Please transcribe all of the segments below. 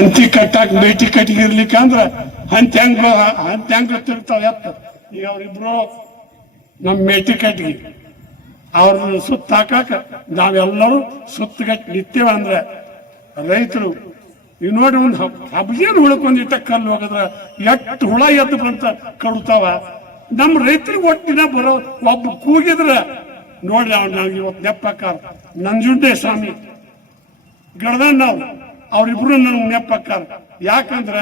ಹಂತಿ ಕಟ್ಟಾಕ ಬೇಟಿ ಕಟ್ಟಿಗಿರ್ಲಿಕ್ಕೆ ಅಂದ್ರ ಹಂತ್ಯಾಂಗ ತಿರ್ತಾವ ಎತ್ತ. ಈಗ ಅವ್ರಿಬ್ರು ನಮ್ ಮೇಟಿ ಕಟ್ಟಿಗೆ ಅವ್ರ ಸುತ್ತ ಹಾಕಾಕ ನಾವೆಲ್ಲರೂ ಸುತ್ತಗಟ್ಟಿ ನಿತ್ಯವ ಅಂದ್ರ ರೈತರು ಈಗ ನೋಡಿ ಒಂದು ಹಬ್ಜೇನು ಹುಳಕೊಂದಿಟ್ಟ ಕಲ್ಲು ಹೋಗದ್ರ ಎಷ್ಟು ಹುಳ ಎದ್ದು ಬಂತ ಕಡುತ್ತಾವ. ನಮ್ಮ ರೈತರಿಗೆ ಒಟ್ಟಿನ ಬರೋ ಒಬ್ಬ ಕೂಗಿದ್ರ ನೋಡ್ರಿ ಅವ್ನು ಇವತ್ತು ನೆಪ್ಪಕ್ಕಾರ ನಂಜುಂಡೇ ಸ್ವಾಮಿ ಗಡ್ದಣ್ಣ ಅವ್ರಿಬ್ರು ನನ್ಗೆ ನೆಪ್ಪಕ್ಕಾರ. ಯಾಕಂದ್ರ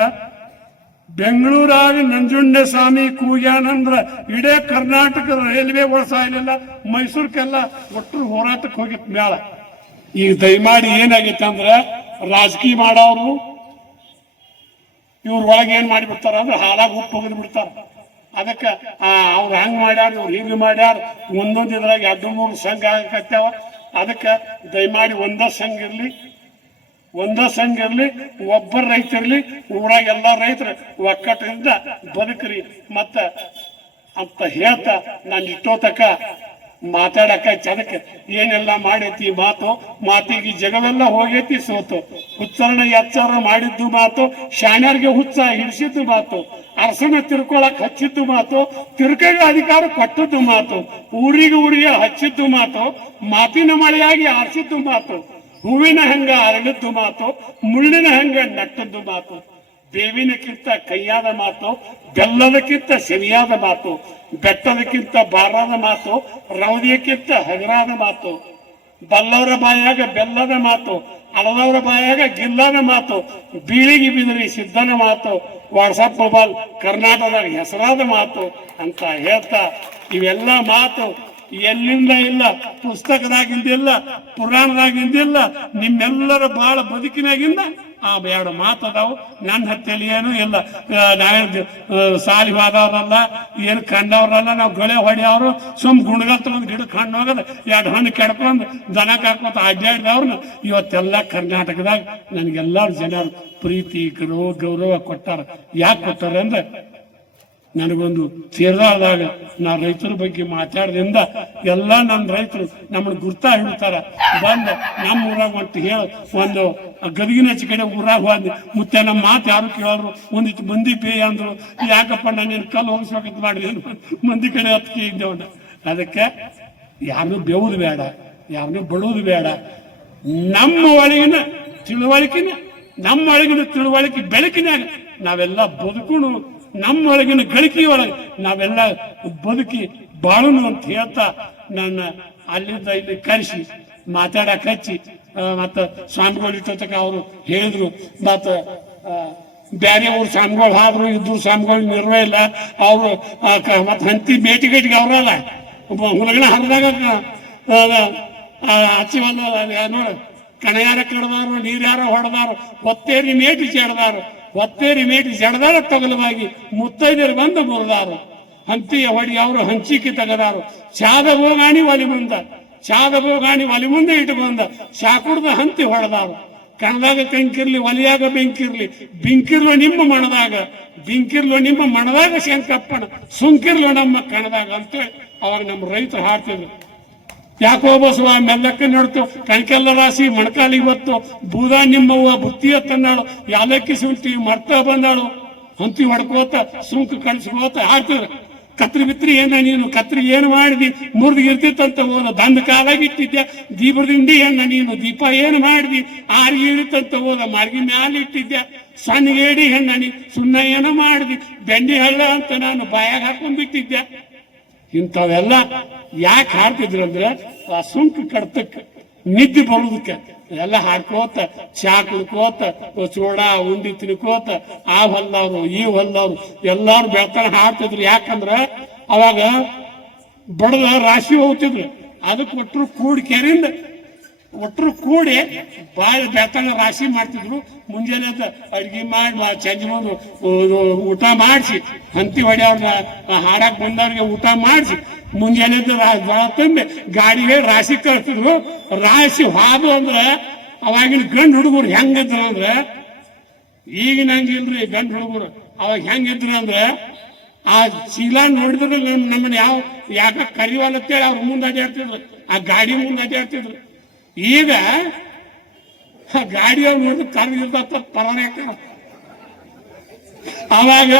ಬೆಂಗಳೂರಾಗ ನಂಜುಂಡೇ ಸ್ವಾಮಿ ಕೂಗ್ಯಾನಂದ್ರ ಇಡೇ ಕರ್ನಾಟಕದ ರೈಲ್ವೆ ಸಾಯಲಿಲ್ಲ, ಮೈಸೂರ್ಕೆಲ್ಲ ಒಟ್ಟು ಹೋರಾಟಕ್ಕೆ ಹೋಗಿತ್ ಮೇಳ. ಈಗ ದಯಮಾಡಿ ಏನಾಗೈತೆ ಅಂದ್ರ ರಾಜಕೀಯ ಮಾಡೋರು ಇವ್ರ ಒಳಗೆ ಏನ್ ಮಾಡಿಬಿಡ್ತಾರ ಅಂದ್ರೆ ಹಾಲಾಗ ಉಪ್ಪು ಹೋಗಿದ್ ಬಿಡ್ತಾರ. ಅದಕ್ಕ ಅವ್ರು ಹಂಗ್ ಮಾಡ್ಯಾರ ಇವ್ರು ಹಿಂಗ್ ಮಾಡ್ಯಾರ, ಒಂದೊಂದ್ ಇದ್ರಾಗ 2-3 ಸಂಘ ಆಗಕತ್ಯಾವ. ಅದಕ್ಕ ದಯಮಾಡಿ ಒಂದ ಸಂಘ ಇರ್ಲಿ ಒಬ್ಬರ ರೈತರ್ಲಿ ಊರಾಗ ಎಲ್ಲಾ ರೈತರು ಒಕ್ಕಟ್ಟಿಂದ ಬದುಕ್ರಿ ಮತ್ತ ಅಂತ ಹೇಳ್ತಾ ನಾನು ಇಷ್ಟೋತಕ ಮಾತಾಡಕ ಚದಕ ಏನೆಲ್ಲ ಮಾಡೈತಿ ಮಾತಿಗೆ ಜಗವೆಲ್ಲ ಹೋಗೈತಿ ಸೋತು. ಹುಚ್ಚರಣ ಎಚ್ಚರ ಮಾಡಿದ್ದು ಮಾತು, ಶಾಣ್ಯರಿಗೆ ಹುಚ್ಚ ಹಿಡಿಸಿದ್ದು ಮಾತು, ಅರಸನ ತಿರ್ಕೊಳಕ್ ಹಚ್ಚಿದ್ದು ಮಾತು, ತಿರ್ಕಗೆ ಅಧಿಕಾರ ಕೊಟ್ಟದ್ದು ಮಾತು, ಊರಿಗೆ ಹಚ್ಚಿದ್ದು ಮಾತು, ಮಾತಿನ ಮಳೆಯಾಗಿ ಆರಿಸಿದ್ದು ಮಾತು, ಹೂವಿನ ಹಂಗ ಅರಳಿದ್ದು ಮಾತು, ಮುಳ್ಳಿನ ಹಂಗ ನಟ್ಟದ್ದು ಮಾತು, ಬೇವಿನಕ್ಕಿಂತ ಕೈಯಾದ ಮಾತು, ಬೆಲ್ಲದಕ್ಕಿಂತ ಸವಿಯಾದ ಮಾತು, ಬೆಟ್ಟದಕ್ಕಿಂತ ಬಾರಾದ ಮಾತು, ರೌದಿಯಕ್ಕಿಂತ ಹಗರಾದ ಮಾತು, ಬಲ್ಲವರ ಬಾಯಾಗ ಬೆಲ್ಲದ ಮಾತು, ಅಳದವರ ಬಾಯಾಗ ಗಿಲ್ಲದ ಮಾತು, ಬೀಳಿಗೆ ಬಿದಿರಿ ಸಿದ್ಧನ ಮಾತು, ವಾಟ್ಸಪ್ ಮೊಬೈಲ್ ಕರ್ನಾಟಕದಾಗ ಹೆಸರಾದ ಮಾತು ಅಂತ ಹೇಳ್ತಾ ಇವೆಲ್ಲ ಮಾತು ಎಲ್ಲಿಂದ ಇಲ್ಲ, ಪುಸ್ತಕದಾಗಿಂದಿಲ್ಲ, ಪುರಾಣದಾಗಿಂದಿಲ್ಲ, ನಿಮ್ಮೆಲ್ಲರ ಬಾಳ ಬದುಕಿನಾಗಿಂದ ಆ ಎರಡು ಮಾತದಾವು. ನನ್ನ ಹತ್ತಿಯಲ್ಲಿ ಏನೂ ಇಲ್ಲ. ನಾವೇನು ಸಾಲಿ ಹೋದವ್ರಲ್ಲ, ಏನು ಕಂಡವ್ರಲ್ಲ, ನಾವು ಗಳೆ ಹೊಡೆಯವರು ಗುಣಗಲ್ ತಗೊಂಡು ಗಿಡಕ್ಕೆ ಹಣ್ಣು ಹೋಗೋದು, 2 ಹಣ್ಣು ಕೆಡ್ಕೊಂಡು ದನ ಕಾಕೋತ ಅಡ್ಡಾಡಿದವ್ರನ್ನ ಇವತ್ತೆಲ್ಲ ಕರ್ನಾಟಕದಾಗ ನನಗೆಲ್ಲರೂ ಜನರು ಪ್ರೀತಿ ಗೌರವ ಕೊಟ್ಟಾರ. ಯಾಕೆ ಕೊಟ್ಟಾರ ಅಂದ್ರೆ ನನಗೊಂದು ತೀರ್ದಾದಾಗ ನಾ ರೈತರ ಬಗ್ಗೆ ಮಾತಾಡದಿಂದ ಎಲ್ಲ ನನ್ನ ರೈತರು ನಮ್ಮನ್ನ ಗುರ್ತಾ ಹಿಡ್ತಾರ. ಬಂದ ನಮ್ಮ ಊರಾಗ ಒಂದು ಗದಗಿನ ಹೆಚ್ಚು ಕಡೆ ಊರಾಗ ಹೋದ್ ಮುತ್ತೆ ನಮ್ಮ ಮಾತು ಯಾರು ಕೇಳೋರು, ಒಂದಿಷ್ಟು ಮಂದಿ ಪೇ ಅಂದ್ರು, ಯಾಕಪ್ಪ ನಾನೇನು ಕಲ್ಲು ಹೋಗಿಸ್ಬೇಕಂತ ಮಾಡಿದೆ ಮಂದಿ ಕಡೆ ಹತ್ತಿಗೆ ಇದ್ದೇವಣ್ಣ. ಅದಕ್ಕೆ ಯಾರನ್ನೂ ಬೇವುದು ಬೇಡ, ಯಾರನ್ನೂ ಬಳುವುದು ಬೇಡ. ನಮ್ಮ ಒಳಗಿನ ತಿಳುವಳಿಕೆ ಬೆಳಕಿನಾಗ ನಾವೆಲ್ಲ ಬದುಕುನು, ನಮ್ಮೊಳಗಿನ ಗಳಿಕೆ ಒಳಗೆ ನಾವೆಲ್ಲ ಬದುಕಿ ಬಾಳುನು ಅಂತ ಹೇಳ್ತಾ ನನ್ನ ಅಲ್ಲಿಂದ ಇಲ್ಲಿ ಕರೆಸಿ ಮಾತಾಡಕ್ ಹಚ್ಚಿ ಮತ್ತ ಸ್ವಾಮಿಗಳು ಇಟ್ಟತಕ್ಕ ಅವರು ಹೇಳಿದ್ರು. ಮತ್ತ ಬೇರೆ ಊರು ಸ್ವಾಮಿಗಳು ಆದ್ರು ಇದ್ರು ಸ್ವಾಮಿಗಳು ನಿರ್ವಹ ಇಲ್ಲ ಅವರು. ಮತ್ತ ಹಂತಿ ಮೇಟಿಗಟ್ಟಿಗೆ ಅವ್ರಲ್ಲ ಹುಲಗನ ಹರಿದಾಗ ಹಚ್ಚಿವಲ್ಲ ನೋಡ, ಕಣ ಯಾರ ಕಡ್ದಾರು, ನೀರ್ ಯಾರ ಹೊಡೆದಾರು, ಹೊತ್ತೇರಿ ಮೇಟಿ ಚೆಡ್ದಾರು, ಹೊತ್ತೇರಿ ಮೇಟಿ ಜಡದಾರ ತಗಲವಾಗಿ ಮುತ್ತೈದರು ಬಂದು ಮುರಿದಾರು, ಹಂತಿಯ ಹೊಡಿ ಅವರು ಹಂಚಿಕೆ ತೆಗದಾರು, ಚಾದ ಬೋಗಾಣಿ ಒಲಿ ಮುಂದೆ ಇಟ್ಟು ಬಂದ ಶಾಕುಡ್ದ ಹಂತಿ ಹೊಡೆದಾರು. ಕಣದಾಗ ಕಂಕಿರ್ಲಿ, ಒಲಿಯಾಗ ಬೆಂಕಿರ್ಲು ನಿಮ್ಮ ಮಣದಾಗ ಶಂಕಪ್ಪಣ, ಸುಂಕಿರ್ಲು ನಮ್ಮ ಕಣದಾಗ ಅಂತೇಳಿ ಅವಾಗ ನಮ್ಮ ರೈತರು ಹಾಡ್ತಿದ್ರು. ಯಾಕೋ ಬಸವ ಮೆಲ್ಲಕ್ಕೆ ನಡ್ತು, ಕಣ್ಕೆಲ್ಲ ರಾಶಿ ಮಣಕಾಲಿಗೆ ಬತ್ತು, ಬೂದ ನಿಮ್ಮವ್ವ ಬುತ್ತಿಯ ತಂದಾಳು, ಯಾಲಕ್ಕಿ ಸುಂಟಿ ಮರ್ತ ಬಂದಾಳು, ಹಂತಿ ಹೊಡ್ಕೋತ ಸುಂಕು ಕಳಿಸ್ಕೋತ ಹಾಡ್ತಿದ್ರು. ಕತ್ರಿ ಬಿತ್ರಿ ಏನ ನೀನು, ಕತ್ರಿ ಏನು ಮಾಡಿದಿ, ಮುರಿದು ಇರ್ತಿತ್ತಂತ ಹೋದ, ದಂಡ ಕಾಲಾಗಿ ಇಟ್ಟಿದ್ದೆ, ದೀಪದಿಂಡಿ ಏನ ನೀನು, ದೀಪ ಏನು ಮಾಡಿದಿ, ಆರಿಗೆ ಇಳಿತಂತ ಹೋದ, ಮಾರ್ಗಿ ಮ್ಯಾಲ ಇಟ್ಟಿದ್ದೆ, ಸಣ್ಣಗೇಡಿ ಹೆಣ್ಣ ನೀ, ಸುಣ್ಣ ಏನೋ ಮಾಡಿದಿ, ಬೆಂಡಿ ಹಳ್ಳ ಅಂತ ನಾನು ಬಾಯಾಗ ಹಾಕೊಂಡ್ಬಿಟ್ಟಿದ್ದೆ. ಇಂಥವೆಲ್ಲ ಯಾಕೆ ಹಾಡ್ತಿದ್ರು ಅಂದ್ರೆ ಆ ಸುಂಕು ಕಡ್ತಕ್ಕೆ ನಿದ್ದೆ ಬರುದಕ್ಕೆ ಎಲ್ಲ ಹಾಡ್ಕೋತ, ಚಾ ಕುಡ್ಕೋತ, ಚೂಡ ಉಂಡಿ ತಿನ್ಕೋತ, ಆ ಹೊಲ್ಲವ್ರು ಈ ಹೊಲ್ಲವ್ರು ಎಲ್ಲಾರು ಬೆಳ್ತಾನ ಹಾಡ್ತಿದ್ರು. ಯಾಕಂದ್ರ ಅವಾಗ ಬಡದ ರಾಶಿ ಹೋಗ್ತಿದ್ರು, ಅದಕ್ಕೆ ಒಟ್ಟರು ಕೂಡಿ ಕೆರೆಯಿಂದ ಒಟ್ಟರು ಕೂಡಿ ಬಾಯಿ ಬೆಳ್ತಾನ ರಾಶಿ ಮಾಡ್ತಿದ್ರು. ಮುಂಜಾನೆ ಅಡ್ಗೆ ಮಾಡಿ ಚಂಜಿ ಬಂದು ಊಟ ಮಾಡಿಸಿ, ಹಂತಿ ಹೊಡೆಯವ್ರನ್ನ ಹಾಡಕ್ ಬಂದವ್ರಿಗೆ ಊಟ ಮಾಡಿಸಿ, ಮುಂಜಾನೆ ತಂದು ಗಾಡಿಗೆ ರಾಶಿ ಕಳಿಸ್ತಿದ್ರು. ರಾಶಿ ಹಾದು ಅಂದ್ರೆ ಅವಾಗಿನ ಗಂಡು ಹುಡುಗರು ಹೆಂಗಿದ್ರು ಅಂದ್ರೆ ಈಗಿನ ಹಂಗಿಲ್ರಿ. ಗಂಡು ಹುಡುಗರು ಅವಾಗ ಹೆಂಗಿದ್ರು ಅಂದ್ರೆ ಆ ಚೀಲ ನೋಡಿದ್ರು ನಮ್ಮನ್ನ ಯಾಕ ಕರಿವಲ್ಲತ್ತೇಳಿ ಅವ್ರ ಮುಂದೆ ಅಡ್ಡಾಡ್ತಿದ್ರು, ಆ ಗಾಡಿ ಮುಂದೆ ಅಡ್ಡಾಡ್ತಿದ್ರು. ಈಗ ಗಾಡಿಯವ್ರು ನೋಡಿದ್ರೆ ಕರೆದಿರ್ತ ಪರಾರ ಅವಾಗ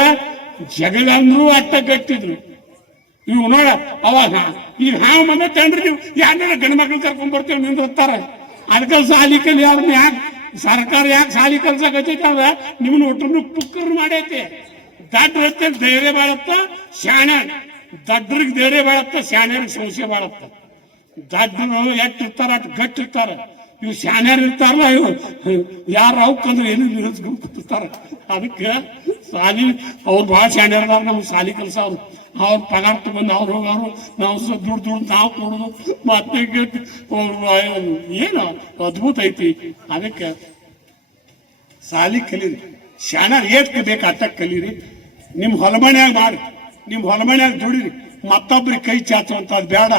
ಜಗಳಂದ್ರು ಅಟ್ಟ ಕಟ್ಟಿದ್ರು. ಇವ್ ನೋಡ ಅವಾಗ ಈಗ ಹಾವು ಮನೆ ತಂಡ್ರಿ ನೀವು ಯಾರ ಗಂಡ ಮಕ್ಳು ಕರ್ಕೊಂಡ್ ಬರ್ತೇವೆ ನಿಂದಿರ್ತಾರ. ಅದಕ್ಕೆ ಸಾಲಿ ಕಲಿ ಅವ್ರನ್ನ ಯಾಕೆ ಸರ್ಕಾರ ಯಾಕೆ ಸಾಲಿ ಕಲ್ಸಕತ್ತೈತೆ ಅಂದ್ರ ನಿಮ್ಮನ್ನ ಒಟ್ಟನ್ನು ಪುಕ್ಕರ್ ಮಾಡೈತೆ. ದಡ್ಡ ಧೈರ್ಯ ಬಾಳತ್ತ ಶಾಣ, ದಡ್ಡ್ರಿಗೆ ಧೈರ್ಯ ಬಾಳತ್ತ, ಶಾಣ್ಯರಿಗೆ ಸಂಶಯ ಬಾಳತ್ತ. ದಡ್ಡರು ಎಷ್ಟಿರ್ತಾರ ಅಟ್ ಗಟ್ಟಿರ್ತಾರ. ಇವು ಶಾಣ್ಯರು ಇರ್ತಾರಲ್ಲ ಇವು ಯಾರು ಅವಕ್ಕಂದ್ರೆ ಏನು ನಿಲ್ಲಿಸ್ಕೊಂಡ್ಬಿಟ್ಟಿರ್ತಾರ. ಅದಕ್ಕೆ ಸಾಲಿ ಅವ್ರು ಭಾಳ ಶಾಣ್ಯರ ನಮ್ಗೆ ಸಾಲಿ ಕಲ್ಸ ಅವ್ರು. ಅವ್ರ ಪಗಾರ ತಗೊಂಡು ಅವ್ರು ಹೋಗೋರು, ನಾವು ದುಡ್ಡು ನಾವು ಕೊಡೋದು ಮತ್ತೆ ಏನು ಅದ್ಭುತ ಐತಿ. ಅದಕ್ಕೆ ಸಾಲಿ ಕಲೀರಿ, ಶಾಣ ಏಟ್ ಬೇಕು ಅಟ್ಟ ಕಲೀರಿ. ನಿಮ್ಮ ಹೊಲಮನ್ಯಾಗ ಮಾಡಿ, ನಿಮ್ಮ ಹೊಲಮನ್ಯಾಗ ದುಡಿರಿ. ಮತ್ತೊಬ್ರಿಗೆ ಕೈ ಚಾಚುವಂಥದ್ದು ಬೇಡ.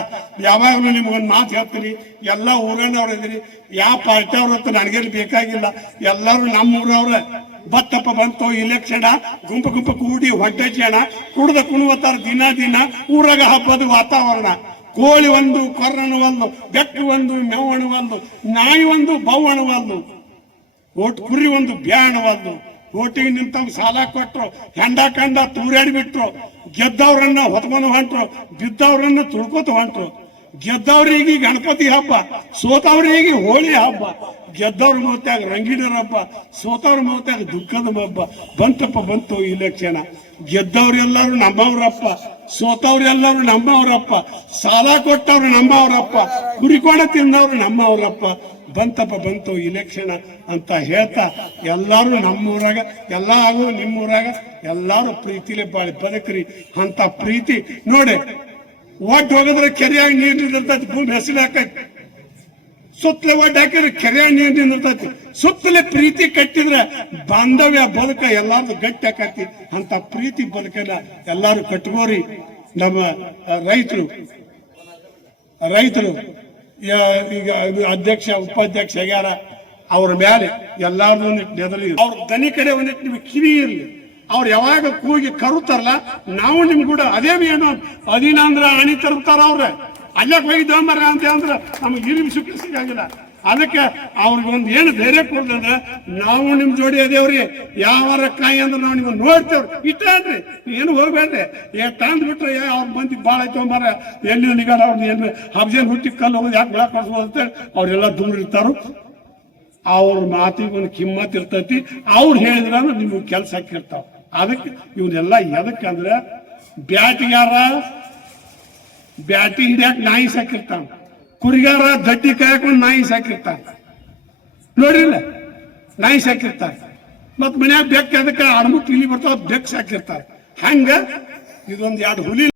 ಯಾವಾಗಲೂ ನಿಮ್ಗೊಂದು ಮಾತು ಹೇಳ್ತೀನಿ, ಎಲ್ಲ ಊರನ್ನವ್ರು ಇದ್ದೀರಿ, ಯಾವ ಪಾರ್ಟಿ ಅವ್ರ ಹತ್ರ ನನಗೇನು ಬೇಕಾಗಿಲ್ಲ. ಎಲ್ಲರೂ ನಮ್ಮ ಊರವ್ರೆ. ಬತ್ತಪ್ಪ ಬಂತು ಇಲೆಕ್ಷನ್, ಗುಂಪು ಕೂಡಿ ಹೊಟ್ಟೆ ಜನ ಕುಡ್ದ ಕುಣುವತ್ತಾರ ದಿನ ಊರಾಗ ಹಬ್ಬದ ವಾತಾವರಣ. ಕೋಳಿ ಒಂದು ಕೊರ್ರಣವಲ್ಲು, ಬೆಕ್ಕು ಒಂದು ಮೆವಣವಲ್ಲು, ನಾಯಿ ಒಂದು ಬವ್ವಣವಲ್ಲು, ಕುರಿ ಒಂದು ಬ್ಯಾಣವಲ್ಲು. ಓಟಿಗೆ ನಿಂತವ್ ಸಾಲ ಕೊಟ್ರು, ಹೆಂಡ ಕಂಡ ತೂರಾಡಿ ಬಿಟ್ರು. ಗೆದ್ದವ್ರನ್ನ ಹೊತ್ಕೊಂಡು ಹೊಂಟ್ರು, ಬಿದ್ದವ್ರನ್ನ ತುಳ್ಕೊತ ಹೊಂಟ್ರು. ಗೆದ್ದವ್ರಿಗೆ ಗಣಪತಿ ಹಬ್ಬ, ಸೋತವ್ರಿಗೆ ಹೋಳಿ ಹಬ್ಬ. ಗೆದ್ದವ್ರ ಮೌತ್ಯಾಗ ರಂಗಿಣರ ಹಬ್ಬ, ಸೋತವ್ರ ಮೌತ್ಯಾಗ ದುಃಖದ ಹಬ್ಬ. ಬಂತು ಇಲೆಕ್ಷನ್. ಗೆದ್ದವ್ರೆಲ್ಲರೂ ನಮ್ಮವ್ರಪ್ಪ, ಸೋತವ್ರೆಲ್ಲರೂ ನಮ್ಮವ್ರಪ್ಪ, ಸಾಲ ಕೊಟ್ಟವ್ರು ನಮ್ಮವ್ರಪ್ಪ, ಕುರಿಕೋಣ ತಿಂದವ್ರು ನಮ್ಮವ್ರಪ್ಪ. ಬಂತು ಇಲೆಕ್ಷನ್ ಅಂತ ಹೇಳ್ತಾ ಎಲ್ಲಾರು ನಮ್ಮೂರಾಗ ಎಲ್ಲ ಆಗು ನಿಮ್ಮೂರಾಗ ಎಲ್ಲಾರು ಪ್ರೀತಿಲೇ ಬಾಳಿ ಬದುಕ್ರಿ. ಅಂತ ಪ್ರೀತಿ ನೋಡಿ, ಒಟ್ಟು ಹೋಗಿದ್ರೆ ಕೆರೆಯಾಗ ನೀರು ನಿಂದಿರ್ತೈತಿ, ಭೂಮಿ ಹೆಸರು ಹಾಕೈತಿ. ಸುತ್ತಲೇ ಒಡ್ಡು ಹಾಕಿದ್ರೆ ಕೆರೆಯಾಗ ನೀರು ನಿಂದಿರ್ತೈತಿ. ಸುತ್ತಲೇ ಪ್ರೀತಿ ಕಟ್ಟಿದ್ರೆ ಬಾಂಧವ್ಯ ಬದುಕ ಎಲ್ಲಾರ್ದು ಗಟ್ಟಿ ಆಕೈತಿ. ಅಂತ ಪ್ರೀತಿ ಬದುಕನ್ನ ಎಲ್ಲಾರು ಕಟ್ಕೋರಿ. ನಮ್ಮ ರೈತರು ಈಗ ಅಧ್ಯಕ್ಷ ಉಪಾಧ್ಯಕ್ಷ ಆಗ್ಯಾರ, ಅವ್ರ ಮೇಲೆ ಎಲ್ಲಾರ್ದು ನೆದಲಿ ಅವ್ರ ದನಿ ಕಡೆ ಒಂದಿಟ್ಟು ನಿಮ್ಗೆ ಕಿವಿ ಇರ್ಲಿ. ಅವ್ರು ಯಾವಾಗ ಕೂಗಿ ಕರುತ್ತಾರಲ್ಲ, ನಾವು ನಿಮ್ ಕೂಡ ಅದೇ ಏನು ಅದಿನ ಅಂದ್ರ ಅಣಿ ತರ್ತಾರ. ಅವ್ರ ಅಲ್ಲಕ್ಕೆ ಹೋಗಿದ್ದ ಮರ ಅಂತ ಅಂದ್ರೆ ನಮ್ಗೆ ಇರಿವಿ ಸುಖ ಸಿಗಾಗಿಲ್ಲ. ಅದಕ್ಕೆ ಅವ್ರಿಗೊಂದು ಏನು ಧೈರ್ಯ ಕೊಡ್ದಂದ್ರೆ ನಾವು ನಿಮ್ ಜೋಡಿ ಅದೇವ್ರಿ. ಯಾವಾರ ಕಾಯಿ ಅಂದ್ರೆ ನಾವು ನಿಮ್ಮನ್ನ ನೋಡ್ತೇವ್ರಿ. ಇಟ್ಟೇನ್ರಿ ಏನು ಹೋಗ್ಬೇಡ್ರಿ. ತಂದ್ ಬಿಟ್ರೆ ಅವ್ರ ಮಂದಿ ಭಾಳ ಐತವ ಮರ ಎಲ್ಲಿ ನಿಗಾಡ ಅವ್ರನ್ನ ಏನು ಹಬ್ಜೇನ್ ಹುಟ್ಟಿ ಕಲ್ಲು ಹೋಗೋದು ಯಾಕೆ ಬೆಳಕ್ ಕಳ್ಸೋದು ಅಂತೇಳಿ ಅವ್ರೆಲ್ಲ ದೂರ ಇರ್ತಾರು. ಅವ್ರ ಮಾತಿಗೆ ಒಂದು ಕಿಮ್ಮತ್ ಇರ್ತೈತಿ. ಅವ್ರು ಹೇಳಿದ್ರ ನಿಮ್ಗೆ ಕೆಲ್ಸ ಹಾಕಿರ್ತಾವ. ಅದಕ್ಕೆ ಇವನ್ನೆಲ್ಲ ಎದಕ್ಕಂದ್ರೆ ಬ್ಯಾಟಿ ಹಿಡಿಯಾಕ ನಾಯಿ ಸಾಕಿರ್ತಾವ, ಕುರಿಗಾರ ದಡ್ಡಿ ಕಾಯಕ ಒಂದು ನಾಯಿ ಸಾಕಿರ್ತಾರ. ನೋಡ್ರಿಲ್ಲ, ನಾಯಿ ಸಾಕಿರ್ತಾರ. ಮತ್ ಮನ್ಯಾಗ ಬೆಕ್ಕ ಅದಕ್ಕೆ ಅಡಮುಕ್ ಇಲ್ಲಿ ಬರ್ತಾವ, ಬೆಕ್ ಸಾಕಿರ್ತಾರ. ಹಂಗ ಇದೊಂದು 2 ಹುಲಿ